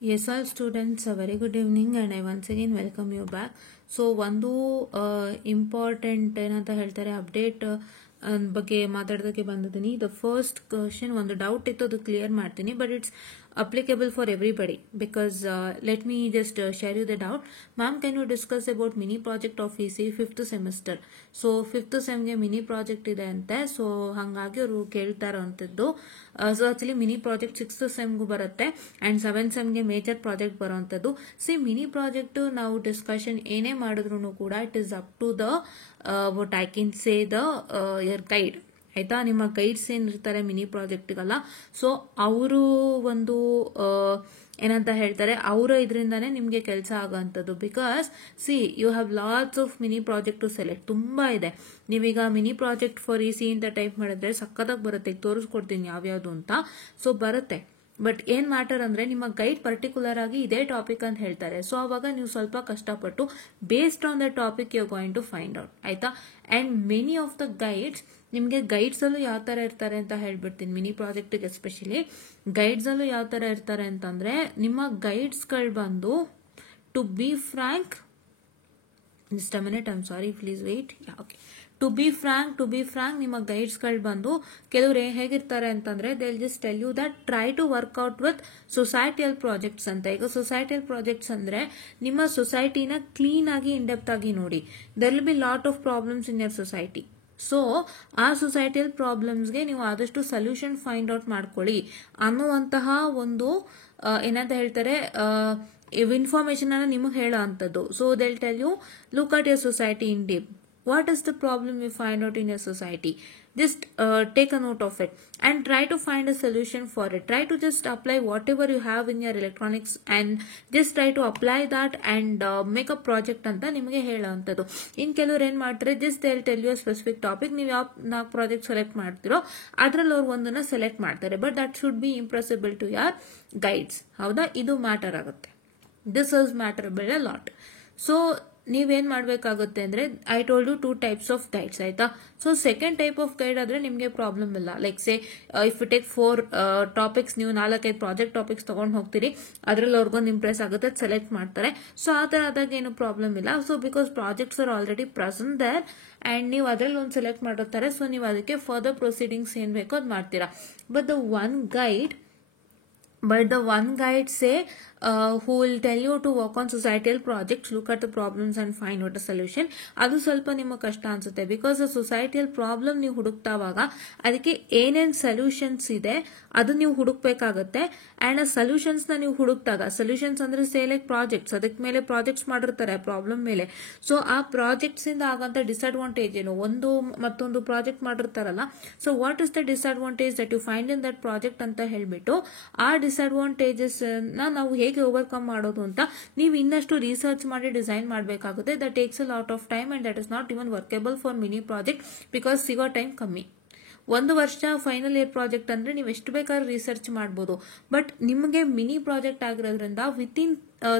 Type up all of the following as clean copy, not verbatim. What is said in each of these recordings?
Yes, all students, a very good evening and I once again welcome you back. So, ಒಂದು important ಏನಂತ ಹೇಳ್ತಾರೆ update ಬಗ್ಗೆ ಮಾತಾಡೋದಕ್ಕೆ ಬಂದಿದ್ದೀನಿ. ದ ಫಸ್ಟ್ ಕ್ವಶನ್ ಒಂದು ಡೌಟ್ ಇತ್ತು, ಅದು ಕ್ಲಿಯರ್ ಮಾಡ್ತೀನಿ, but it's applicable for everybody because let me just share you the doubt. Ma'am, can you discuss about mini project of EC 5th semester? So 5th sem ಗೆ mini project ಇದೆ ಅಂತೆ. So ಹಾಗಾಗಿ ಅವರು ಕೇಳ್ತಾ ಇರೋಂಥದ್ದು. So actually mini project 6th ಸೆಮ್ಗೂ ಬರುತ್ತೆ and 7th ಸೆಮ್ಗೆ ಮೇಜರ್ ಪ್ರಾಜೆಕ್ಟ್ ಬರೋಂಥದ್ದು. ಮಿನಿ ಪ್ರಾಜೆಕ್ಟ್ ನಾವು ಡಿಸ್ಕಷನ್ ಏನೇ ಮಾಡಿದ್ರು ಕೂಡ it is up to the what I can say the your guide. ಆಯ್ತಾ, ನಿಮ್ಮ ಗೈಡ್ಸ್ ಏನಿರ್ತಾರೆ ಮಿನಿ ಪ್ರಾಜೆಕ್ಟ್ಗಲ್ಲ, ಸೊ ಅವರು ಒಂದು ಏನಂತ ಹೇಳ್ತಾರೆ ಅವರ ಇದರಿಂದಾನೇ ನಿಮಗೆ ಕೆಲಸ ಆಗೋಂಥದ್ದು. Because you have lots of mini project to select, ತುಂಬಾ ಇದೆ. ನೀವೀಗ ಮಿನಿ ಪ್ರಾಜೆಕ್ಟ್ ಫಾರ್ EC ಅಂತ ಟೈಪ್ ಮಾಡಿದ್ರೆ ಸಕ್ಕತ್ತಾಗಿ ಬರುತ್ತೆ, ತೋರಿಸ್ಕೊಡ್ತೀನಿ ಯಾವ್ಯಾವ್ದು ಅಂತ. ಸೊ ಬರುತ್ತೆ, ಬಟ್ ಏನ್ ಮ್ಯಾಟರ್ ಅಂದ್ರೆ ನಿಮ್ಮ ಗೈಡ್ ಪರ್ಟಿಕ್ಯುಲರ್ ಆಗಿ ಇದೇ ಟಾಪಿಕ್ ಅಂತ ಹೇಳ್ತಾರೆ. ಸೊ ಅವಾಗ ನೀವು ಸ್ವಲ್ಪ ಕಷ್ಟಪಟ್ಟು based on the topic you going to find out. ಆಯ್ತಾ, and many of the guides ನಿಮಗೆ ಗೈಡ್ಸ್ ಅಲ್ಲೂ ಯಾವ ತರ ಇರ್ತಾರೆ ಅಂತ ಹೇಳ್ಬಿಡ್ತೀನಿ. ಮಿನಿ ಪ್ರಾಜೆಕ್ಟ್ ಎಸ್ಪೆಷಲಿ ಗೈಡ್ಸ್ ಅಲ್ಲೂ ಯಾವ ತರ ಇರ್ತಾರೆ ಅಂತಂದ್ರೆ, ನಿಮ್ಮ ಗೈಡ್ಸ್ ಗಳು ಬಂದು to be frank, just a minute, I am sorry, please wait. Okay, to be frank ನಿಮ್ಮ ಗೈಡ್ಸ್ ಗಳು ಬಂದು ಕೆಲವರು ಹೇಗಿರ್ತಾರೆ ಅಂತಂದ್ರೆ they will just tell you that try to work out with societal projects ಅಂತ. ಈಗ ಸೊಸೈಟಿಯಲ್ ಪ್ರಾಜೆಕ್ಟ್ಸ್ ಅಂದ್ರೆ ನಿಮ್ಮ ಸೊಸೈಟಿನ ಕ್ಲೀನ್ ಆಗಿ ಇನ್ ಡೆಪ್ತ್ ಆಗಿ ನೋಡಿ. There will be lot of problems in your society. So ಆ ಸೊಸೈಟಿಯಲ್ ಪ್ರಾಬ್ಲಮ್ಸ್ಗೆ ನೀವು ಆದಷ್ಟು ಸೊಲ್ಯೂಷನ್ ಫೈಂಡ್ ಔಟ್ ಮಾಡ್ಕೊಳ್ಳಿ ಅನ್ನುವಂತಹ ಒಂದು ಏನಂತ ಹೇಳ್ತಾರೆ ಇನ್ಫಾರ್ಮೇಶನ್ ಅನ್ನ ನಿಮಗೆ ಹೇಳೋ ಅಂತದ್ದು. So they will tell you look at your society in deep. What is the problem you find out in your society? Just take a note of it and try to find a solution for it. Try to just apply whatever you have in your electronics and just try to apply that and make a project anta nimage ಹೇಳೋಂಥದ್ದು. ಇನ್ ಕೆಲವರು ಏನ್ ಮಾಡ್ತಾರೆ, just they will tell you specific topic, ನೀವು ಯಾವ 4 project select ಮಾಡ್ತಿರೋ ಅದ್ರಲ್ಲಿ ಅವ್ರು ಒಂದನ್ನ ಸೆಲೆಕ್ಟ್ ಮಾಡ್ತಾರೆ, but that should be impressible to your guides. ಹೌದಾ, ಇದು ಮ್ಯಾಟರ್ ಆಗುತ್ತೆ. This is matterable a lot. So ನೀವೇನ್ ಮಾಡ್ಬೇಕಾಗುತ್ತೆ ಅಂದ್ರೆ, I told you 2 types of guides. ಆಯ್ತಾ, so second type of guide ಆದ್ರೆ ನಿಮ್ಗೆ ಪ್ರಾಬ್ಲಮ್ ಇಲ್ಲ. Like say if you take 4 topics, ನೀವು 4-5 ಪ್ರಾಜೆಕ್ಟ್ ಟಾಪಿಕ್ಸ್ ತಗೊಂಡ್ ಹೋಗ್ತೀರಿ, ಅದ್ರಲ್ಲಿ ಅವ್ರಿಗೊಂದು ಇಂಪ್ರೆಸ್ ಆಗುತ್ತೆ, ಸೆಲೆಕ್ಟ್ ಮಾಡ್ತಾರೆ. ಸೊ ಆ ತರ ಆದಾಗ ಏನು ಪ್ರಾಬ್ಲಮ್ ಇಲ್ಲ. So because projects are already present there and ನೀವು ಅದ್ರಲ್ಲಿ ಒಂದು ಸೆಲೆಕ್ಟ್ ಮಾಡಿರ್ತಾರೆ. ಸೊ ನೀವು ಅದಕ್ಕೆ ಫರ್ದರ್ ಪ್ರೊಸೀಡಿಂಗ್ಸ್ ಏನ್ ಬೇಕೋ ಅದು ಮಾಡ್ತೀರಾ. But the one guide say who will tell you to work on societal projects, look at the problems and find out a solution. ಅದು ಸ್ವಲ್ಪ ನಿಮಗೆ ಕಷ್ಟ ಅನ್ಸುತ್ತೆ. ಬಿಕಾಸ್ ಸೊಸೈಟಿಯಲ್ ಪ್ರಾಬ್ಲಮ್ ನೀವು ಹುಡುಕ್ತಾವಾಗ ಅದಕ್ಕೆ ಏನೇನ್ ಸೊಲ್ಯೂಷನ್ಸ್ ಇದೆ ಅದು ನೀವು ಹುಡುಕ್ಬೇಕಾಗತ್ತೆ. ಅಂಡ್ ಆ ಸೊಲ್ಯೂಷನ್ಸ್ ನ ನೀವು ಹುಡುಕ್ತಾಗ, ಸೊಲ್ಯೂಷನ್ಸ್ ಅಂದ್ರೆ ಸೇಲೆಕ್ ಪ್ರಾಜೆಕ್ಟ್ಸ್, ಅದಕ್ಕೆ ಮೇಲೆ ಪ್ರಾಜೆಕ್ಟ್ಸ್ ಮಾಡಿರ್ತಾರೆ ಪ್ರಾಬ್ಲಮ್ ಮೇಲೆ. ಸೊ ಆ ಪ್ರಾಜೆಕ್ಟ್ಸ್ ಇಂದ ಆಗಂತ ಡಿಸ್ಅಡ್ವಾಂಟೇಜ್ ಏನು, ಒಂದು ಮತ್ತೊಂದು ಪ್ರಾಜೆಕ್ಟ್ ಮಾಡಿರ್ತಾರಲ್ಲ, so what is the disadvantage that you find in that project ಅಂತ ಹೇಳ್ಬಿಟ್ಟು ಆ ಡಿಸ್ಅಡ್ವಾಂಟೇಜಸ್ ನಾವು ಹೇಗೆ ಓವರ್ಕಮ್ ಮಾಡೋದು ಅಂತ ನೀವು ಇನ್ನಷ್ಟು ರಿಸರ್ಚ್ ಮಾಡಿ ಡಿಸೈನ್ ಮಾಡಬೇಕಾಗುತ್ತೆ. That takes a lot of time and that is not even ವರ್ಕೇಬಲ್ for mini project because ಸಿಗೋ ಟೈಮ್ ಕಮ್ಮಿ. 1 ವರ್ಷ ಫೈನಲ್ ಇಯರ್ ಪ್ರಾಜೆಕ್ಟ್ ಅಂದ್ರೆ ನೀವು ಎಷ್ಟು ಬೇಕಾದ್ರೂ ರಿಸರ್ಚ್ ಮಾಡಬಹುದು. ಬಟ್ ನಿಮಗೆ ಮಿನಿ ಪ್ರಾಜೆಕ್ಟ್ ಆಗಿರೋದ್ರಿಂದ ವಿತಿನ್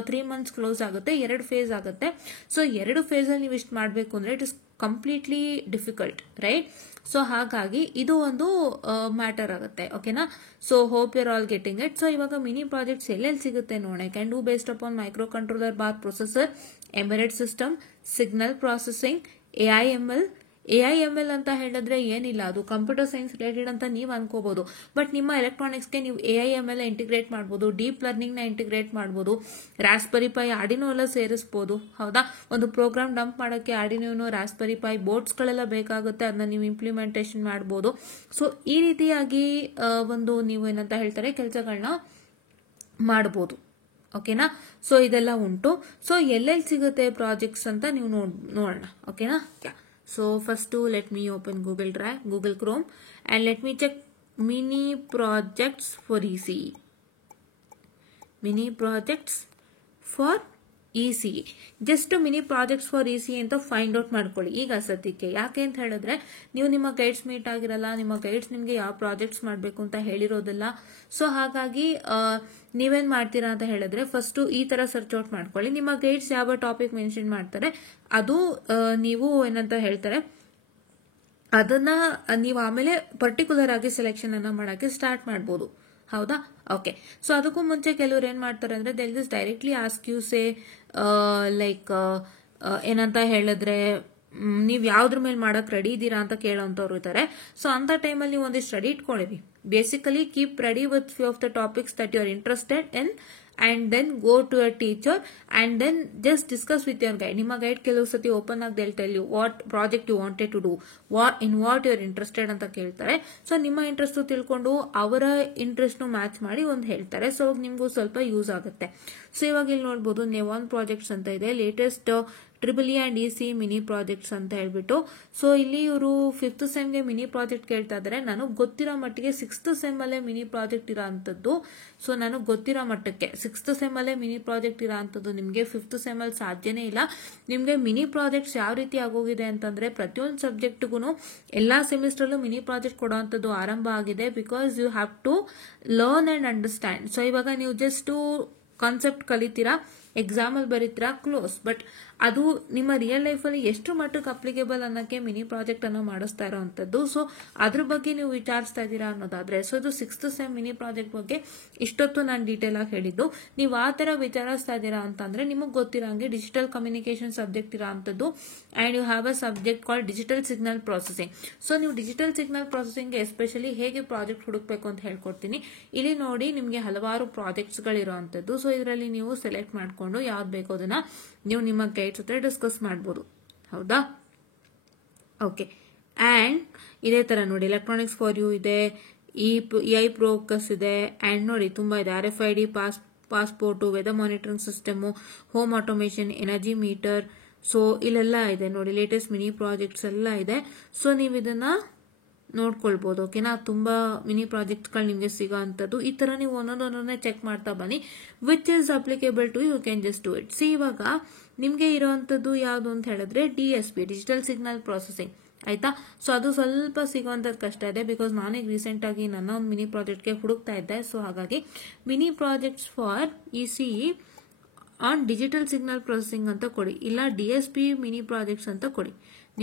3 months ಕ್ಲೋಸ್ ಆಗುತ್ತೆ, 2 ಫೇಸ್ ಆಗುತ್ತೆ. ಸೊ 2 ಫೇಸ್ ಅಲ್ಲಿ ನೀವು ಇಷ್ಟು ಮಾಡಬೇಕು ಅಂದ್ರೆ it is completely difficult, right? So ಹಾಗಾಗಿ ಇದು ಒಂದು ಮ್ಯಾಟರ್ ಆಗುತ್ತೆ. ಓಕೆನಾ? So hope you are all getting it. So ಇವಾಗ ಮಿನಿ ಪ್ರಾಜೆಕ್ಟ್ಸ್ ಎಲ್ಲೆಲ್ಲಿ ಸಿಗುತ್ತೆ ನೋಡೋಣ. Can do based upon micro controller, bar processor, embedded system, signal processing, AIML ಅಂತ ಹೇಳಿದ್ರೆ ಏನಿಲ್ಲ, ಅದು ಕಂಪ್ಯೂಟರ್ ಸೈನ್ಸ್ ರಿಲೇಟೆಡ್ ಅಂತ ನೀವು ಅನ್ಕೋಬಹುದು. ಬಟ್ ನಿಮ್ಮ ಎಲೆಕ್ಟ್ರಾನಿಕ್ಸ್ಗೆ ನೀವು AIML ಇಂಟಿಗ್ರೇಟ್ ಮಾಡಬಹುದು, ಡೀಪ್ ಲರ್ನಿಂಗ್ ನ ಇಂಟಿಗ್ರೇಟ್ ಮಾಡಬಹುದು, ರಾಸ್ಪೆರಿ ಪೈ, ಆರ್ಡಿನೋ ಎಲ್ಲ ಸೇರಿಸಬಹುದು. ಹೌದಾ, ಒಂದು ಪ್ರೋಗ್ರಾಮ್ ಡಂಪ್ ಮಾಡಕ್ಕೆ ಆರ್ಡಿನೋ, ರಾಸ್ಪೆರಿ ಪೈ ಬೋರ್ಡ್ಸ್ ಗಳೆಲ್ಲ ಬೇಕಾಗುತ್ತೆ, ಅದನ್ನ ನೀವು ಇಂಪ್ಲಿಮೆಂಟೇಷನ್ ಮಾಡಬಹುದು. ಸೊ ಈ ರೀತಿಯಾಗಿ ಒಂದು ನೀವು ಏನಂತ ಹೇಳ್ತಾರೆ ಕೆಲಸಗಳನ್ನ ಮಾಡಬಹುದು. ಓಕೆನಾ? ಸೊ ಇದೆಲ್ಲ ಉಂಟು. ಸೊ ಎಲ್ಲೆಲ್ಲಿ ಸಿಗುತ್ತೆ ಪ್ರಾಜೆಕ್ಟ್ಸ್ ಅಂತ ನೀವು ನೋಡೋಣ. ಓಕೆನಾ? So first let me open Google Drive, Google Chrome, and let me check mini projects for EC. Mini projects for EC. Just mini projects for EC ಅಂತ ಫೈಂಡ್ ಔಟ್ ಮಾಡ್ಕೊಳ್ಳಿ ಈಗ ಸದ್ಯಕ್ಕೆ. ಯಾಕೆ ಅಂತ ಹೇಳಿದ್ರೆ ನೀವು ನಿಮ್ಮ ಗೈಡ್ಸ್ ಮೀಟ್ ಆಗಿರಲ್ಲ, ನಿಮ್ಮ ಗೈಡ್ಸ್ ನಿಮ್ಗೆ ಯಾವ ಪ್ರಾಜೆಕ್ಟ್ಸ್ ಮಾಡಬೇಕು ಅಂತ ಹೇಳಿರೋದಿಲ್ಲ. ಸೊ ಹಾಗಾಗಿ ನೀವೇನ್ ಮಾಡ್ತೀರಾ ಅಂತ ಹೇಳಿದ್ರೆ ಫಸ್ಟ್ ಈ ತರ ಸರ್ಚ್ ಔಟ್ ಮಾಡ್ಕೊಳ್ಳಿ. ನಿಮ್ಮ ಗೈಡ್ಸ್ ಯಾವ ಟಾಪಿಕ್ ಮೆನ್ಷನ್ ಮಾಡ್ತಾರೆ ಅದು ನೀವು ಏನಂತ ಹೇಳ್ತಾರೆ ಅದನ್ನ ನೀವು ಆಮೇಲೆ ಪರ್ಟಿಕ್ಯುಲರ್ ಆಗಿ ಸೆಲೆಕ್ಷನ್ ಅನ್ನ ಮಾಡಕ್ಕೆ ಸ್ಟಾರ್ಟ್ ಮಾಡಬಹುದು. ಹೌದಾ? ಓಕೆ. ಸೊ ಅದಕ್ಕೂ ಮುಂಚೆ ಕೆಲವ್ರು ಏನ್ ಮಾಡ್ತಾರೆ ಅಂದ್ರೆ they just directly ask you say like ಏನಂತ ಹೇಳಿದ್ರೆ ನೀವು ಯಾವ್ದ್ರ ಮೇಲೆ ಮಾಡಕ್ ರೆಡಿ ಇದ್ದೀರಾ ಅಂತ ಕೇಳೋಂಥವ್ರು ಇದ್ದಾರೆ. ಸೊ ಅಂತ ಟೈಮಲ್ಲಿ ನೀವು ಒಂದಿಷ್ಟು ರೆಡಿ ಇಟ್ಕೊಂಡಿರಿ. Basically keep ready with few of the topics that you are interested in and then go to a teacher and then just discuss with your guide. ನಿಮ್ಮ ಗೈಡ್ ಕೆಲವು ಸತಿ ಓಪನ್ ಆಗಿ they'll tell you what project you wanted to do, in what you are interested ಅಂತ ಕೇಳ್ತಾರೆ. So ನಿಮ್ಮ interest ತಿಳ್ಕೊಂಡು ಅವರ interest match ಮಾಡಿ ಒಂದು ಹೇಳ್ತಾರೆ. ಸೊ ನಿಮ್ಗೂ ಸ್ವಲ್ಪ ಯೂಸ್ ಆಗುತ್ತೆ. ಸೊ ಇವಾಗ ಇಲ್ಲಿ ನೋಡ್ಬೋದು ನೆವಾನ್ ಪ್ರಾಜೆಕ್ಟ್ಸ್ ಅಂತ ಇದೆ, latest triple E and EC mini projects ಅಂತ ಹೇಳ್ಬಿಟ್ಟು. ಸೊ ಇಲ್ಲಿ ಇವರು 5th ಸೆಮ್ಗೆ ಮಿನಿ ಪ್ರಾಜೆಕ್ಟ್ ಕೇಳ್ತಾ ಇದ್ದಾರೆ. ನನಗೆ ಗೊತ್ತಿರೋ ಮಟ್ಟಿಗೆ 6th ಸೆಮ್ ಅಲ್ಲೇ ಮಿನಿ ಪ್ರಾಜೆಕ್ಟ್ ಇರೋ ಅಂತದ್ದು. ಸೊ ನನಗೆ ಗೊತ್ತಿರೋ ಮಟ್ಟಕ್ಕೆ 6th ಸೆಮ್ ಅಲ್ಲೇ ಮಿನಿ ಪ್ರಾಜೆಕ್ಟ್ ಇರೋ ಅಂತದ್ದು. ನಿಮಗೆ 5th ಸೆಮ್ ಅಲ್ಲಿ ಸಾಧ್ಯನೇ ಇಲ್ಲ. ನಿಮಗೆ ಮಿನಿ ಪ್ರಾಜೆಕ್ಟ್ಸ್ ಯಾವ ರೀತಿ ಆಗೋಗಿದೆ ಅಂತಂದ್ರೆ ಪ್ರತಿಯೊಂದು ಸಬ್ಜೆಕ್ಟ್ಗೂ ಎಲ್ಲಾ ಸೆಮಿಸ್ಟರ್ಲ್ಲೂ ಮಿನಿ ಪ್ರಾಜೆಕ್ಟ್ ಕೊಡುವಂಥದ್ದು ಆರಂಭ ಆಗಿದೆ. Because you have to learn and understand. So ಇವಾಗ ನೀವು ಜಸ್ಟ್ ಕಾನ್ಸೆಪ್ಟ್ ಕಲಿತೀರಾ, ಎಕ್ಸಾಮ್ ಅಲ್ಲಿ ಬರೀತೀರಾ, ಕ್ಲೋಸ್. ಬಟ್ ಅದು ನಿಮ್ಮ ರಿಯಲ್ ಲೈಫ್ ಅಲ್ಲಿ ಎಷ್ಟು ಮಟ್ಟಕ್ಕೆ ಅಪ್ಲಿಕೇಬಲ್ ಅನ್ನೋಕ್ಕೆ ಮಿನಿ ಪ್ರಾಜೆಕ್ಟ್ ಅನ್ನು ಮಾಡಿಸ್ತಾ ಇರೋವಂಥದ್ದು. ಸೊ ಅದ್ರ ಬಗ್ಗೆ ನೀವು ವಿಚಾರಿಸ್ತಾ ಇದ್ದೀರಾ ಅನ್ನೋದಾದ್ರೆ, ಸೊ ಇದು 6th ಸೆಮ್ ಮಿನಿ ಪ್ರಾಜೆಕ್ಟ್ ಬಗ್ಗೆ ಇಷ್ಟೊತ್ತು ನಾನು ಡೀಟೇಲ್ ಆಗಿ ಹೇಳಿದ್ದು. ನೀವು ಆ ತರ ವಿಚಾರಿಸ್ತಾ ಇದ್ದೀರಾ ಅಂತಂದ್ರೆ ನಿಮಗೆ ಗೊತ್ತಿರೋಂಗೆ ಡಿಜಿಟಲ್ ಕಮ್ಯುನಿಕೇಶನ್ ಸಬ್ಜೆಕ್ಟ್ ಇರೋ ಅಂತದ್ದು and you have a subject call digital signal processing. So ನೀವು ಡಿಜಿಟಲ್ ಸಿಗ್ನಲ್ ಪ್ರೊಸೆಸಿಂಗ್ ಎಸ್ಪೆಷಲಿ ಹೇಗೆ ಪ್ರಾಜೆಕ್ಟ್ ಹುಡುಕ್ಬೇಕು ಅಂತ ಹೇಳ್ಕೊಡ್ತೀನಿ. ಇಲ್ಲಿ ನೋಡಿ ನಿಮಗೆ ಹಲವಾರು ಪ್ರಾಜೆಕ್ಟ್ಸ್ ಗಳಿರುವಂತದ್ದು. ಸೊ ಇದರಲ್ಲಿ ನೀವು ಸೆಲೆಕ್ಟ್ ಮಾಡ್ಕೊಂಡು ಯಾವ್ದು ಬೇಕೋ ಅದನ್ನ ನೀವು ನಿಮ್ಮ ಗೈಡ್ಸ್ ಹತ್ರ ಡಿಸ್ಕಸ್ ಮಾಡ್ಬೋದು. ಹೌದಾ? ಓಕೆ. ಅಂಡ್ ಇದೇ ತರ ನೋಡಿ ಎಲೆಕ್ಟ್ರಾನಿಕ್ಸ್ ಫಾರ್ ಯು ಇದೆ, ಇ ಪ್ರೋಕಸ್ ಇದೆ, ಅಂಡ್ ನೋಡಿ ತುಂಬಾ ಇದೆ. RFID passport, weather monitoring system, home automation, energy meter. So ಇಲ್ಲೆಲ್ಲ ಇದೆ ನೋಡಿ, ಲೇಟೆಸ್ಟ್ ಮಿನಿ ಪ್ರಾಜೆಕ್ಟ್ಸ್ ಎಲ್ಲ ಇದೆ. ಸೊ ನೀವು ಇದನ್ನ ನೋಡ್ಕೊಳ್ಬಹುದು. ಓಕೆನಾ? ತುಂಬಾ ಮಿನಿ ಪ್ರಾಜೆಕ್ಟ್ಗಳು ನಿಮಗೆ ಸಿಗೋ ಅಂತದ್ದು. ಈ ತರ ನೀವು ಒಂದೊಂದೊಂದನ್ನೇ ಚೆಕ್ ಮಾಡ್ತಾ ಬನ್ನಿ. Which is applicable to you can just do it. See ಇವಾಗ ನಿಮ್ಗೆ ಇರೋಂಥದ್ದು ಯಾವ್ದು ಅಂತ ಹೇಳಿದ್ರೆ DSP, ಡಿಜಿಟಲ್ ಸಿಗ್ನಲ್ ಪ್ರೊಸೆಸಿಂಗ್. ಆಯ್ತಾ? ಸೊ ಅದು ಸ್ವಲ್ಪ ಸಿಗುವಂತದ್ದು ಕಷ್ಟ ಇದೆ. ಬಿಕಾಸ್ ನಾನೀಗ ರೀಸೆಂಟ್ ಆಗಿ ನನ್ನ ಒಂದು ಮಿನಿ ಪ್ರಾಜೆಕ್ಟ್ಗೆ ಹುಡುಕ್ತಾ ಇದ್ದೆ. ಸೊ ಹಾಗಾಗಿ mini projects for ECE on digital signal processing ಅಂತ ಕೊಡಿ, ಇಲ್ಲ DSP ಮಿನಿ ಪ್ರಾಜೆಕ್ಟ್ಸ್ ಅಂತ ಕೊಡಿ.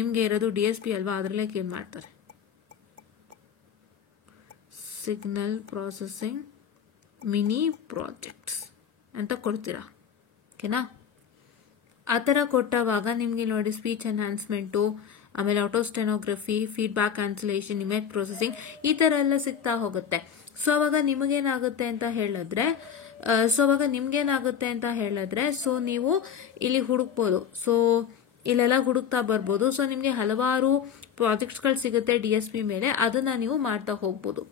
ನಿಮ್ಗೆ ಇರೋದು DSP ಅಲ್ವಾ, ಅದರಲ್ಲೇ ಕ್ಲೇಮ್ ಮಾಡ್ತಾರೆ. ಸಿಗ್ನಲ್ ಪ್ರೊಸೆಸಿಂಗ್ ಮಿನಿ ಪ್ರಾಜೆಕ್ಟ್ಸ್ ಅಂತ ಕೊಡ್ತೀರಾ. ಓಕೆನಾ? ಆ ಥರ ಕೊಟ್ಟವಾಗ ನಿಮ್ಗೆ ನೋಡಿ ಸ್ಪೀಚ್ ಎನ್ಹಾನ್ಸ್ಮೆಂಟು, ಆಮೇಲೆ ಆಟೋಸ್ಟೆನೋಗ್ರಫಿ, ಫೀಡ್ಬ್ಯಾಕ್ ಕ್ಯಾನ್ಸಲೇಷನ್, ಇಮೇಜ್ ಪ್ರೊಸೆಸಿಂಗ್, ಈ ತರ ಎಲ್ಲ ಸಿಗ್ತಾ ಹೋಗುತ್ತೆ. ಸೊ ಅವಾಗ ನಿಮಗೇನಾಗುತ್ತೆ ಅಂತ ಹೇಳಿದ್ರೆ ಸೊ ನೀವು ಇಲ್ಲಿ ಹುಡುಕ್ಬೋದು. ಸೊ ಇಲ್ಲೆಲ್ಲ ಹುಡುಕ್ತಾ ಬರ್ಬೋದು. ಸೊ ನಿಮ್ಗೆ ಹಲವಾರು ಪ್ರಾಜೆಕ್ಟ್ಸ್ಗಳು ಸಿಗುತ್ತೆ DSP ಮೇಲೆ, ಅದನ್ನ ನೀವು ಮಾಡ್ತಾ ಹೋಗ್ಬೋದು.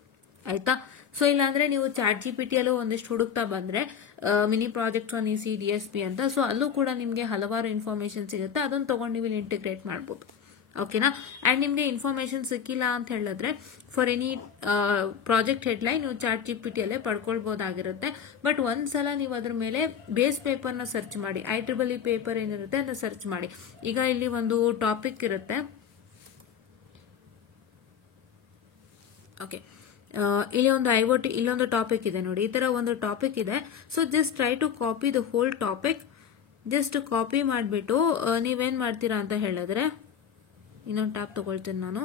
ಆಯ್ತಾ? ಸೊ ಇಲ್ಲಾಂದ್ರೆ ನೀವು ChatGPT ಅಲ್ಲೂ ಒಂದಿಷ್ಟು ಹುಡುಕ್ತಾ ಬಂದ್ರೆ mini projects on ECE DSP ಅಂತ, ಸೊ ಅಲ್ಲೂ ಕೂಡ ನಿಮ್ಗೆ ಹಲವಾರು ಇನ್ಫಾರ್ಮೇಶನ್ ಸಿಗುತ್ತೆ. ಅದನ್ನ ತಗೊಂಡು ನೀವು ಇಲ್ಲಿ ಇಂಟಿಗ್ರೇಟ್ ಮಾಡ್ಬೋದು. ಓಕೆನಾ? ಅಂಡ್ ನಿಮ್ಗೆ ಇನ್ಫಾರ್ಮೇಶನ್ ಸಿಕ್ಕಿಲ್ಲ ಅಂತ ಹೇಳಿದ್ರೆ ಫಾರ್ ಎನಿ ಪ್ರಾಜೆಕ್ಟ್ ಹೆಡ್ಲೈನ್ ನೀವು ChatGPT ಅಲ್ಲೇ ಪಡ್ಕೊಳ್ಬಹುದಾಗಿರುತ್ತೆ. ಬಟ್ ಒಂದ್ಸಲ ನೀವು ಅದ್ರ ಮೇಲೆ ಬೇಸ್ ಪೇಪರ್ನ ಸರ್ಚ್ ಮಾಡಿ, IEEE ಪೇಪರ್ ಏನಿರುತ್ತೆ ಅದನ್ನ ಸರ್ಚ್ ಮಾಡಿ. ಈಗ ಇಲ್ಲಿ ಒಂದು ಟಾಪಿಕ್ ಇರುತ್ತೆ. ಓಕೆ, ಇಲ್ಲಿ ಒಂದು IoT, ಇಲ್ಲೊಂದು ಟಾಪಿಕ್ ಇದೆ ನೋಡಿ, ಈ ತರ ಒಂದು ಟಾಪಿಕ್ ಇದೆ. So just try to copy the whole topic. Just copy ಮಾಡಿಬಿಟ್ಟು ನೀವೇನ್ ಮಾಡ್ತೀರಾ ಅಂತ ಹೇಳಿದ್ರೆ, ಇನ್ನೊಂದು ಟ್ಯಾಬ್ ತಗೊಳ್ತೀನಿ ನಾನು.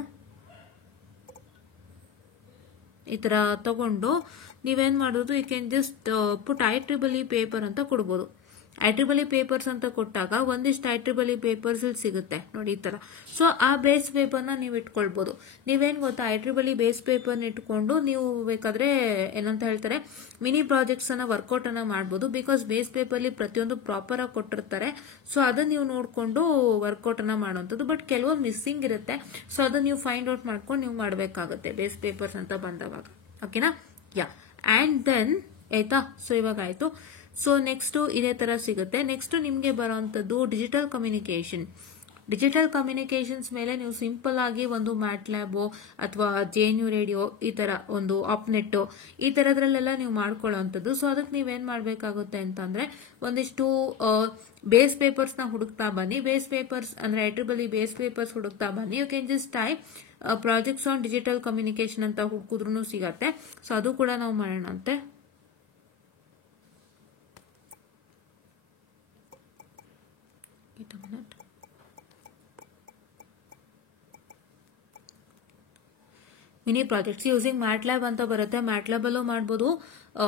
ಈ ತರ ತಗೊಂಡು ನೀವೇನ್ ಮಾಡೋದು, you can just put IEEE paper ಅಂತ ಕೊಡ್ಬೋದು. IEEE ಪೇಪರ್ಸ್ ಅಂತ ಕೊಟ್ಟಾಗ ಒಂದಿಷ್ಟು IEEE ಪೇಪರ್ಸ್ ಇಲ್ಲಿ ಸಿಗುತ್ತೆ ನೋಡಿ ಈ ತರ. ಸೊ ಆ ಬೇಸ್ ಪೇಪರ್ನ ನೀವು ಇಟ್ಕೊಳ್ಬಹುದು. ನೀವೇನ್ ಗೊತ್ತಾ, IEEE ಬೇಸ್ ಪೇಪರ್ನ ಇಟ್ಕೊಂಡು ನೀವು ಬೇಕಾದ್ರೆ ಏನಂತ ಹೇಳ್ತಾರೆ ಮಿನಿ ಪ್ರಾಜೆಕ್ಟ್ಸ್ ಅನ್ನ ವರ್ಕೌಟ್ ಅನ್ನ ಮಾಡಬಹುದು. ಬಿಕಾಸ್ ಬೇಸ್ ಪೇಪರ್ಲಿ ಪ್ರತಿಯೊಂದು ಪ್ರಾಪರ್ ಆಗಿ ಕೊಟ್ಟಿರ್ತಾರೆ. ಸೊ ಅದನ್ನ ನೀವು ನೋಡ್ಕೊಂಡು ವರ್ಕೌಟ್ ಅನ್ನ ಮಾಡುವಂಥದ್ದು. ಬಟ್ ಕೆಲವೊಂದು ಮಿಸ್ಸಿಂಗ್ ಇರುತ್ತೆ. ಸೊ ಅದನ್ನ ನೀವು ಫೈಂಡ್ ಔಟ್ ಮಾಡ್ಕೊಂಡು ನೀವು ಮಾಡಬೇಕಾಗುತ್ತೆ ಬೇಸ್ ಪೇಪರ್ಸ್ ಅಂತ ಬಂದವಾಗ. ಓಕೆನಾ? ಯಾ. ಅಂಡ್ ದೆನ್ ಆಯ್ತಾ? ಸೊ ಇವಾಗ ಆಯ್ತು. ಸೊ ನೆಕ್ಸ್ಟ್ ಇದೇ ತರ ಸಿಗುತ್ತೆ. ನೆಕ್ಸ್ಟ್ ನಿಮ್ಗೆ ಬರುವಂತದ್ದು ಡಿಜಿಟಲ್ ಕಮ್ಯುನಿಕೇಶನ್. ಡಿಜಿಟಲ್ ಕಮ್ಯುನಿಕೇಶನ್ಸ್ ಮೇಲೆ ನೀವು ಸಿಂಪಲ್ ಆಗಿ ಒಂದು ಮ್ಯಾಟ್ಲ್ಯಾಬ್ ಅಥವಾ JNU ರೇಡಿಯೋ, ಈ ತರ ಒಂದು ಆಪ್ನೆಟ್, ಈ ತರದ್ರಲ್ಲೆಲ್ಲ ನೀವು ಮಾಡ್ಕೊಳ್ಳೋವಂಥದ್ದು. ಸೊ ಅದಕ್ಕೆ ನೀವೇನ್ ಮಾಡ್ಬೇಕಾಗುತ್ತೆ ಅಂತಂದ್ರೆ ಒಂದಿಷ್ಟು ಬೇಸ್ ಪೇಪರ್ಸ್ ನ ಹುಡುಕ್ತಾ ಬನ್ನಿ. ಬೇಸ್ ಪೇಪರ್ಸ್ ಅಂದ್ರೆ IEEE ಬೇಸ್ ಪೇಪರ್ಸ್ ಹುಡುಕ್ತಾ ಬನ್ನಿ. You can just type projects on digital communication ಅಂತ ಹುಡುಕಿದ್ರು ಸಿಗತ್ತೆ. ಸೊ ಅದು ಕೂಡ ನಾವು ಮಾಡೋಣ ಅಂತೆ. ಮಿನಿ ಪ್ರಾಜೆಕ್ಟ್ಸ್ ಯೂಸಿಂಗ್ ಮ್ಯಾಟ್ಲ್ಯಾಬ್ ಅಂತ ಬರುತ್ತೆ. ಮ್ಯಾಟ್ಲ್ಯಾಬ್ ಅಲ್ಲೂ ಮಾಡ್ಬೋದು,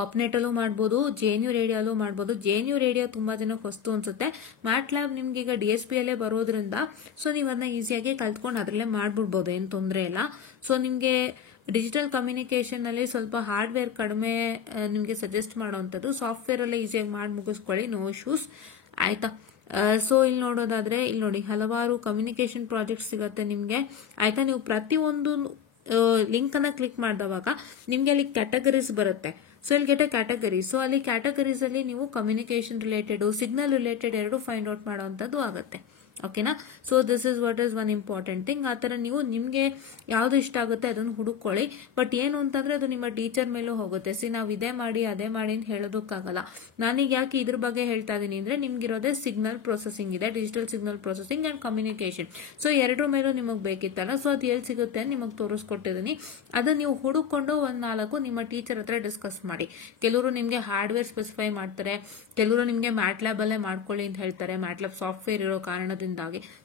ಅಪ್ನೆಟ್ ಅಲ್ಲೂ ಮಾಡ್ಬೋದು, JNU ರೇಡಿಯೋಲ್ಲೂ ಮಾಡ್ಬೋದು. JNU ರೇಡಿಯೋ ತುಂಬಾ ಜನಕ್ಕೆ ಹೊಸ್ತು ಅನ್ಸುತ್ತೆ. ಮ್ಯಾಟ್ಲ್ಯಾಬ್ ನಿಮ್ಗೆ ಈಗ DSP ಅಲ್ಲೇ ಬರೋದ್ರಿಂದ ಸೊ ನೀವು ಅದನ್ನ ಈಸಿಯಾಗಿ ಕಲ್ತ್ಕೊಂಡು ಅದರಲ್ಲೇ ಮಾಡ್ಬಿಡ್ಬೋದು, ಏನು ತೊಂದರೆ ಇಲ್ಲ. ಸೊ ನಿಮ್ಗೆ ಡಿಜಿಟಲ್ ಕಮ್ಯುನಿಕೇಶನ್ ಅಲ್ಲಿ ಸ್ವಲ್ಪ ಹಾರ್ಡ್ವೇರ್ ಕಡಿಮೆ ನಿಮ್ಗೆ ಸಜೆಸ್ಟ್ ಮಾಡುವಂಥದ್ದು, ಸಾಫ್ಟ್ವೇರ್ ಅಲ್ಲೇ ಈಸಿಯಾಗಿ ಮಾಡಿ ಮುಗಿಸ್ಕೊಳ್ಳಿ, ನೋ ಇಶ್ಯೂಸ್ ಆಯ್ತಾ. ಸೊ ಇಲ್ಲಿ ನೋಡೋದಾದ್ರೆ ಇಲ್ಲಿ ನೋಡಿ ಹಲವಾರು ಕಮ್ಯುನಿಕೇಶನ್ ಪ್ರಾಜೆಕ್ಟ್ ಸಿಗುತ್ತೆ ನಿಮ್ಗೆ ಆಯ್ತಾ. ನೀವು ಪ್ರತಿಯೊಂದು ಲಿಂಕ್ ಅನ್ನ ಕ್ಲಿಕ್ ಮಾಡಿದವಾಗ ನಿಮ್ಗೆ ಅಲ್ಲಿ ಕ್ಯಾಟಗರೀಸ್ ಬರುತ್ತೆ. ಸೊ ಇಲ್ಲಿ ಗೆಟ್ ಎ ಕ್ಯಾಟಗರಿ. ಸೊ ಅಲ್ಲಿ ಕ್ಯಾಟಗರೀಸ್ ಅಲ್ಲಿ ನೀವು ಕಮ್ಯುನಿಕೇಶನ್ ರಿಲೇಟೆಡ್, ಸಿಗ್ನಲ್ ರಿಲೇಟೆಡ್ ಎರಡು ಫೈಂಡ್ ಔಟ್ ಮಾಡುವಂತದ್ದು ಆಗುತ್ತೆ. ಓಕೆನಾ. So this is what is one important thing. ಆ ತರ ನೀವು ನಿಮ್ಗೆ ಯಾವ್ದು ಇಷ್ಟ ಆಗುತ್ತೆ ಅದನ್ನು ಹುಡುಕೊಳ್ಳಿ. ಬಟ್ ಏನು ಅಂತಂದ್ರೆ ಅದು ನಿಮ್ಮ ಟೀಚರ್ ಮೇಲೂ ಹೋಗುತ್ತೆ. ನಾವು ಇದೇ ಮಾಡಿ ಅದೇ ಮಾಡಿ ಅಂತ ಹೇಳೋದಕ್ಕಾಗಲ್ಲ. ನಾನೀಗ ಯಾಕೆ ಇದ್ರ ಬಗ್ಗೆ ಹೇಳ್ತಾ ಇದೀನಿ ಅಂದ್ರೆ ನಿಮ್ಗಿರೋದೇ ಸಿಗ್ನಲ್ ಪ್ರೊಸೆಸಿಂಗ್ ಇದೆ, digital signal processing and communication. So ಎರಡರ ಮೇಲೂ ನಿಮಗೆ ಬೇಕಿತ್ತಲ್ಲ, ಸೊ ಅದು ಎಲ್ಲಿ ಸಿಗುತ್ತೆ ನಿಮಗೆ ತೋರಿಸ್ಕೊಟ್ಟಿದ್ದೀನಿ. ಅದನ್ನ ನೀವು ಹುಡುಕೊಂಡು ಒಂದ್ 4 ನಿಮ್ಮ ಟೀಚರ್ ಹತ್ರ ಡಿಸ್ಕಸ್ ಮಾಡಿ. ಕೆಲವರು ನಿಮ್ಗೆ ಹಾರ್ಡ್ವೇರ್ ಸ್ಪೆಸಿಫೈ ಮಾಡ್ತಾರೆ, ಕೆಲವರು ನಿಮ್ಗೆ ಮ್ಯಾಟ್ಲ್ಯಾಬ್ ಅಲ್ಲೇ ಮಾಡ್ಕೊಳ್ಳಿ ಅಂತ ಹೇಳ್ತಾರೆ, ಮ್ಯಾಟ್ಲ್ಯಾಬ್ ಸಾಫ್ಟ್ವೇರ್ ಇರೋ ಕಾರಣದಿಂದ.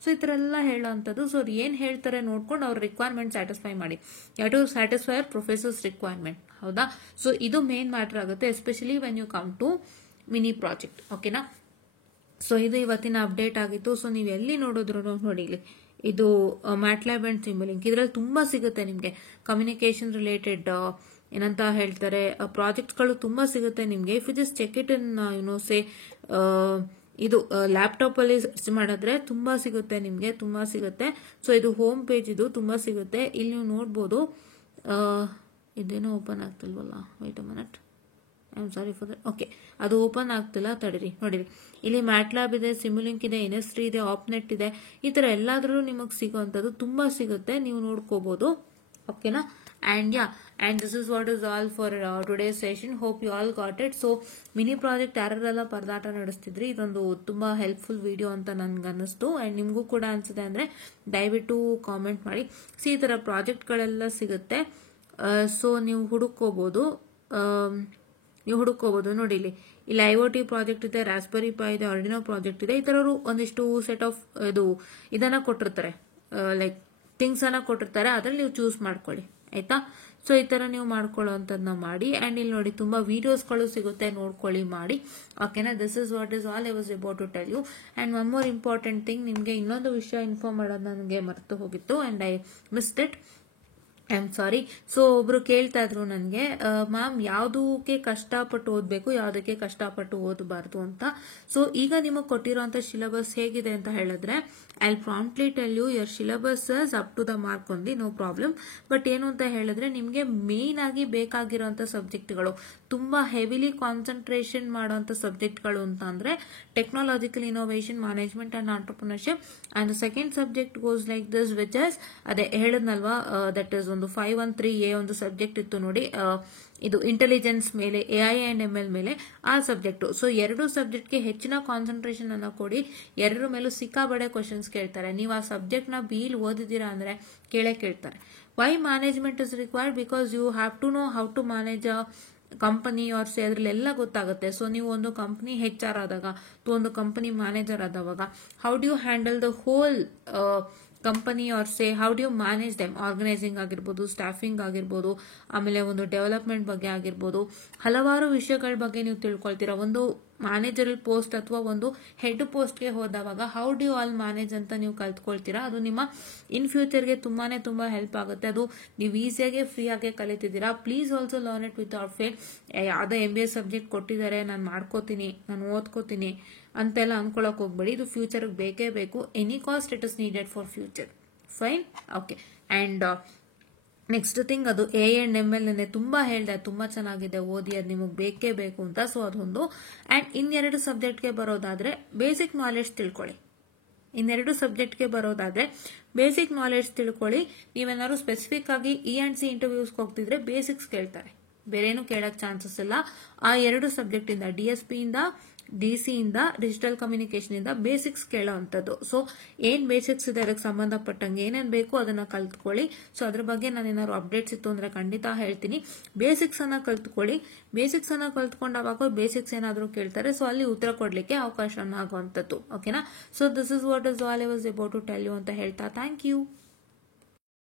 ಸೊ ಈ ತರ ಎಲ್ಲ ಹೇಳುವಂತದ್ದು. ಸೊ ಏನ್ ಹೇಳ್ತಾರೆ ನೋಡ್ಕೊಂಡು ಅವ್ರ ರಿಕ್ವೈರ್ಮೆಂಟ್ ಸ್ಯಾಟಿಸ್ಫೈ ಮಾಡಿ. You to satisfy professors requirement, ಹೌದಾ. ಸೊ ಇದು ಮೇನ್ ಮ್ಯಾಟರ್ ಆಗುತ್ತೆ, especially when you come to mini project. ಓಕೆನಾ. ಸೊ ಇದು ಇವತ್ತಿನ ಅಪ್ಡೇಟ್ ಆಗಿತ್ತು. ಸೊ ನೀವು ಎಲ್ಲಿ ನೋಡಿದ್ರು ನೋಡಿ, ಇದು ಮ್ಯಾಟ್ಲ್ಯಾಬ್ ಅಂಡ್ ಸಿಂಬಲಿಂಕ್, ಇದ್ರಲ್ಲಿ ತುಂಬಾ ಸಿಗುತ್ತೆ ನಿಮ್ಗೆ ಕಮ್ಯುನಿಕೇಶನ್ ರಿಲೇಟೆಡ್ ಏನಂತ ಹೇಳ್ತಾರೆ ಪ್ರಾಜೆಕ್ಟ್ಸ್ ಗಳು ತುಂಬಾ ಸಿಗುತ್ತೆ ನಿಮ್ಗೆ. If you just check it in say ಇದು ಲ್ಯಾಪ್ಟಾಪ್ ಅಲ್ಲಿ ಸರ್ಚ್ ಮಾಡಿದ್ರೆ ತುಂಬಾ ಸಿಗುತ್ತೆ ನಿಮ್ಗೆ, ತುಂಬಾ ಸಿಗುತ್ತೆ. ಸೊ ಇದು ಹೋಮ್ ಪೇಜ್, ಇದು ತುಂಬಾ ಸಿಗುತ್ತೆ. ಇಲ್ಲಿ ನೀವು ನೋಡ್ಬೋದು. ಇದೇನೋ ಓಪನ್ ಆಗ್ತಿಲ್ವಲ್ಲ, wait a minute, I am sorry for that. Okay, ಅದು ಓಪನ್ ಆಗ್ತಿಲ್ಲ, ತಡಿರಿ. ನೋಡಿರಿ, ಇಲ್ಲಿ ಮ್ಯಾಟ್ಲ್ಯಾಬ್ ಇದೆ, ಸಿಮ್ಯುಲಿಂಕ್ ಇದೆ, NS3 ಇದೆ, ಆಪ್ನೆಟ್ ಇದೆ. ಈ ತರ ಎಲ್ಲಾದ್ರೂ ನಿಮಗೆ ಸಿಗುವಂತದ್ದು ತುಂಬಾ ಸಿಗುತ್ತೆ, ನೀವು ನೋಡ್ಕೋಬಹುದು. ಓಕೆನಾ. And this is what is all for today's session. Hope you all got it. So mini project ಯಾರೆಲ್ಲ ಪರದಾಟ ನಡೆಸ್ತಿದ್ರಿ, ಇದೊಂದು ತುಂಬಾ ಹೆಲ್ಪ್ಫುಲ್ ವಿಡಿಯೋ ಅಂತ ನನ್ಗೆ ಅನ್ನಿಸ್ತು. ಅಂಡ್ ನಿಮ್ಗೂ ಕೂಡ ಅನ್ಸಿದೆ ಅಂದ್ರೆ ದಯವಿಟ್ಟು ಕಾಮೆಂಟ್ ಮಾಡಿ. ಈ ತರ ಪ್ರಾಜೆಕ್ಟ್ ಗಳೆಲ್ಲ ಸಿಗುತ್ತೆ. ಸೊ ನೀವು ಹುಡುಕೋಬಹುದು. ನೋಡಿ ಇಲ್ಲಿ IoT ಪ್ರಾಜೆಕ್ಟ್ ಇದೆ, ರಾಸ್ಬೆರಿ ಪೈ ಇದೆ, ಆರ್ಡಿನೋ ಪ್ರಾಜೆಕ್ಟ್ ಇದೆ. ಈ ತರವರು ಒಂದಿಷ್ಟು ಸೆಟ್ ಆಫ್ ಇದನ್ನ ಕೊಟ್ಟಿರ್ತಾರೆ, ಲೈಕ್ ಥಿಂಗ್ಸ್ ಅನ್ನ ಕೊಟ್ಟಿರ್ತಾರೆ. ಅದ್ರಲ್ಲಿ ನೀವು ಚೂಸ್ ಮಾಡ್ಕೊಳ್ಳಿ ಆಯ್ತಾ. ಸೊ ಈ ತರ ನೀವು ಮಾಡ್ಕೊಳ್ಳೋಂಥದ್ದನ್ನ ಮಾಡಿ. ಅಂಡ್ ಇಲ್ಲಿ ನೋಡಿ ತುಂಬಾ ವಿಡಿಯೋಸ್ಗಳು ಸಿಗುತ್ತೆ, ನೋಡ್ಕೊಳ್ಳಿ, ಮಾಡಿ. ಓಕೆನಾ. This is what is all I was about to tell you. And one more important thing, ನಿಮ್ಗೆ ಇನ್ನೊಂದು ವಿಷಯ ಇನ್ಫಾರ್ಮ್ ಮಾಡೋದು ನನಗೆ ಮರೆತು ಹೋಗಿತ್ತು and I missed it, I am sorry. So ಒಬ್ರು ಕೇಳ್ತಾ ಇದ್ರು ನನಗೆ, ಮ್ಯಾಮ್ ಯಾವುದಕ್ಕೆ ಕಷ್ಟಪಟ್ಟು ಓದ್ಬೇಕು, ಯಾವುದಕ್ಕೆ ಕಷ್ಟಪಟ್ಟು ಓದಬಾರ್ದು ಅಂತ. ಸೊ ಈಗ ನಿಮಗೆ ಕೊಟ್ಟಿರುವಂತ ಸಿಲೆಬಸ್ ಹೇಗಿದೆ ಅಂತ ಹೇಳಿದ್ರೆ, I promptly tell you your syllabus up to the mark only, no problem. But ಏನು ಅಂತ ಹೇಳಿದ್ರೆ ನಿಮ್ಗೆ ಮೇನ್ ಆಗಿ ಬೇಕಾಗಿರುವಂತ ಸಬ್ಜೆಕ್ಟ್ಗಳು, ತುಂಬಾ ಹೆವಿಲಿ ಕಾನ್ಸಂಟ್ರೇಷನ್ ಮಾಡುವಂತ ಸಬ್ಜೆಕ್ಟ್ಗಳು ಅಂತ ಅಂದ್ರೆ technological innovation, management and entrepreneurship. And second subject goes like this, which is ಅದೇ ಹೇಳದ್ನಲ್ವಾ, ದಟ್ ಇಸ್ ಒಂದು 513A ಒಂದು ಸಬ್ಜೆಕ್ಟ್ ಇತ್ತು ನೋಡಿ, ಇದು ಇಂಟೆಲಿಜೆನ್ಸ್ ಮೇಲೆ, AI ಅಂಡ್ ML ಮೇಲೆ ಆ ಸಬ್ಜೆಕ್ಟ್. ಸೊ ಎರಡು ಸಬ್ಜೆಕ್ಟ್ಗೆ ಹೆಚ್ಚಿನ ಕಾನ್ಸಂಟ್ರೇಷನ್ ಅನ್ನ ಕೊಡಿ. ಎರಡರ ಮೇಲೂ ಸಿಕ್ಕಾಬಡೆ ಕ್ವಶನ್ಸ್ ಕೇಳ್ತಾರೆ. ನೀವು ಆ ಸಬ್ಜೆಕ್ಟ್ ನ ಬೀಲ್ ಓದಿದೀರಾ ಅಂದ್ರೆ ಕೇಳ್ತಾರೆ. Why management is required, because you have to know how to manage company or say, ಅದ್ರಲ್ಲೆಲ್ಲ ಗೊತ್ತಾಗುತ್ತೆ. ಸೊ ನೀವು ಒಂದು ಕಂಪನಿ HR ಆದಾಗ, ಒಂದು ಕಂಪನಿ ಮ್ಯಾನೇಜರ್ ಆದವಾಗ, how do you handle the whole company or say, how do you manage them, organising ಆಗಿರ್ಬೋದು, staffing ಆಗಿರ್ಬೋದು, ಆಮೇಲೆ ಒಂದು ಡೆವಲಪ್ಮೆಂಟ್ ಬಗ್ಗೆ ಆಗಿರ್ಬೋದು, ಹಲವಾರು ವಿಷಯಗಳ ಬಗ್ಗೆ ನೀವು ತಿಳ್ಕೊಳ್ತೀರಾ. ಒಂದು ಮ್ಯಾನೇಜರಲ್ ಪೋಸ್ಟ್ ಅಥವಾ ಒಂದು ಹೆಡ್ ಪೋಸ್ಟ್ಗೆ ಹೋದವಾಗ how do you all manage ಅಂತ ನೀವು ಕಲ್ತ್ಕೊಳ್ತೀರಾ. ಅದು ನಿಮ್ಮ ಇನ್ ಫ್ಯೂಚರ್ಗೆ ತುಂಬಾ ಹೆಲ್ಪ್ ಆಗುತ್ತೆ. ಅದು ನೀವು ಈಸಿಯಾಗಿ ಫ್ರೀ ಆಗಿ ಕಲಿತಿದ್ದೀರಾ. Please also learn it without fail. ಯಾವುದೋ MBA ಸಬ್ಜೆಕ್ಟ್ ಕೊಟ್ಟಿದ್ದಾರೆ, ನಾನು ಮಾಡ್ಕೋತೀನಿ, ನಾನು ಓದ್ಕೋತೀನಿ ಅಂತೆಲ್ಲ ಅನ್ಕೊಳಕ್ ಹೋಗ್ಬೇಡಿ. ಇದು ಫ್ಯೂಚರ್ ಬೇಕೇ ಬೇಕು. Any cost it is needed for future. Fine. Okay. And next thing, ಅದು AI ಅಂಡ್ ML ತುಂಬಾ ಹೇಳ್ದೆ, ತುಂಬಾ ಚೆನ್ನಾಗಿದೆ, ಓದಿ, ಅದು ನಿಮಗೆ ಬೇಕೇ ಬೇಕು ಅಂತ. ಸೊ ಅದೊಂದು. ಅಂಡ್ ಇನ್ನೆರಡು ಸಬ್ಜೆಕ್ಟ್ಗೆ ಬರೋದಾದ್ರೆ ಬೇಸಿಕ್ ನಾಲೆಡ್ಜ್ ತಿಳ್ಕೊಳ್ಳಿ. ಬೇಸಿಕ್ ನಾಲೆಡ್ಜ್ ತಿಳ್ಕೊಳ್ಳಿ. ನೀವೇನಾದ್ರು ಸ್ಪೆಸಿಫಿಕ್ ಆಗಿ E&C ಇಂಟರ್ವ್ಯೂಸ್ಗೆ ಹೋಗ್ತಿದ್ರೆ ಬೇಸಿಕ್ಸ್ ಕೇಳ್ತಾರೆ, ಬೇರೇನು ಕೇಳಕ್ ಚಾನ್ಸಸ್ ಇಲ್ಲ. ಆ ಎರಡು ಸಬ್ಜೆಕ್ಟ್ ಇಂದ, DSP ಇಂದ, DC ಇಂದ, ಡಿಜಿಟಲ್ ಕಮ್ಯುನಿಕೇಶನ್ ಇಂದ ಬೇಸಿಕ್ಸ್ ಕೇಳೋವಂಥದ್ದು. ಸೊ ಏನ್ ಬೇಸಿಕ್ಸ್ ಇದೆ ಅದಕ್ಕೆ ಸಂಬಂಧಪಟ್ಟಂಗೆ ಏನೇನ್ ಬೇಕು ಅದನ್ನ ಕಲ್ತ್ಕೊಳ್ಳಿ. ಸೊ ಅದ್ರ ಬಗ್ಗೆ ನಾನು ಏನಾದ್ರು ಅಪ್ಡೇಟ್ಸ್ ಇತ್ತು ಅಂದ್ರೆ ಖಂಡಿತ ಹೇಳ್ತೀನಿ. ಬೇಸಿಕ್ಸ್ ಅನ್ನ ಕಲ್ತ್ಕೊಳ್ಳಿ. ಬೇಸಿಕ್ಸ್ ಅನ್ನ ಕಲ್ತ್ಕೊಂಡಾಗ ಬೇಸಿಕ್ಸ್ ಏನಾದ್ರು ಕೇಳ್ತಾರೆ, ಸೊ ಅಲ್ಲಿ ಉತ್ತರ ಕೊಡ್ಲಿಕ್ಕೆ ಅವಕಾಶ ಆಗುವಂಥದ್ದು. ಓಕೆನಾ. So this is what is all I was about to tell you ಅಂತ ಹೇಳ್ತಾ ಥ್ಯಾಂಕ್ ಯು.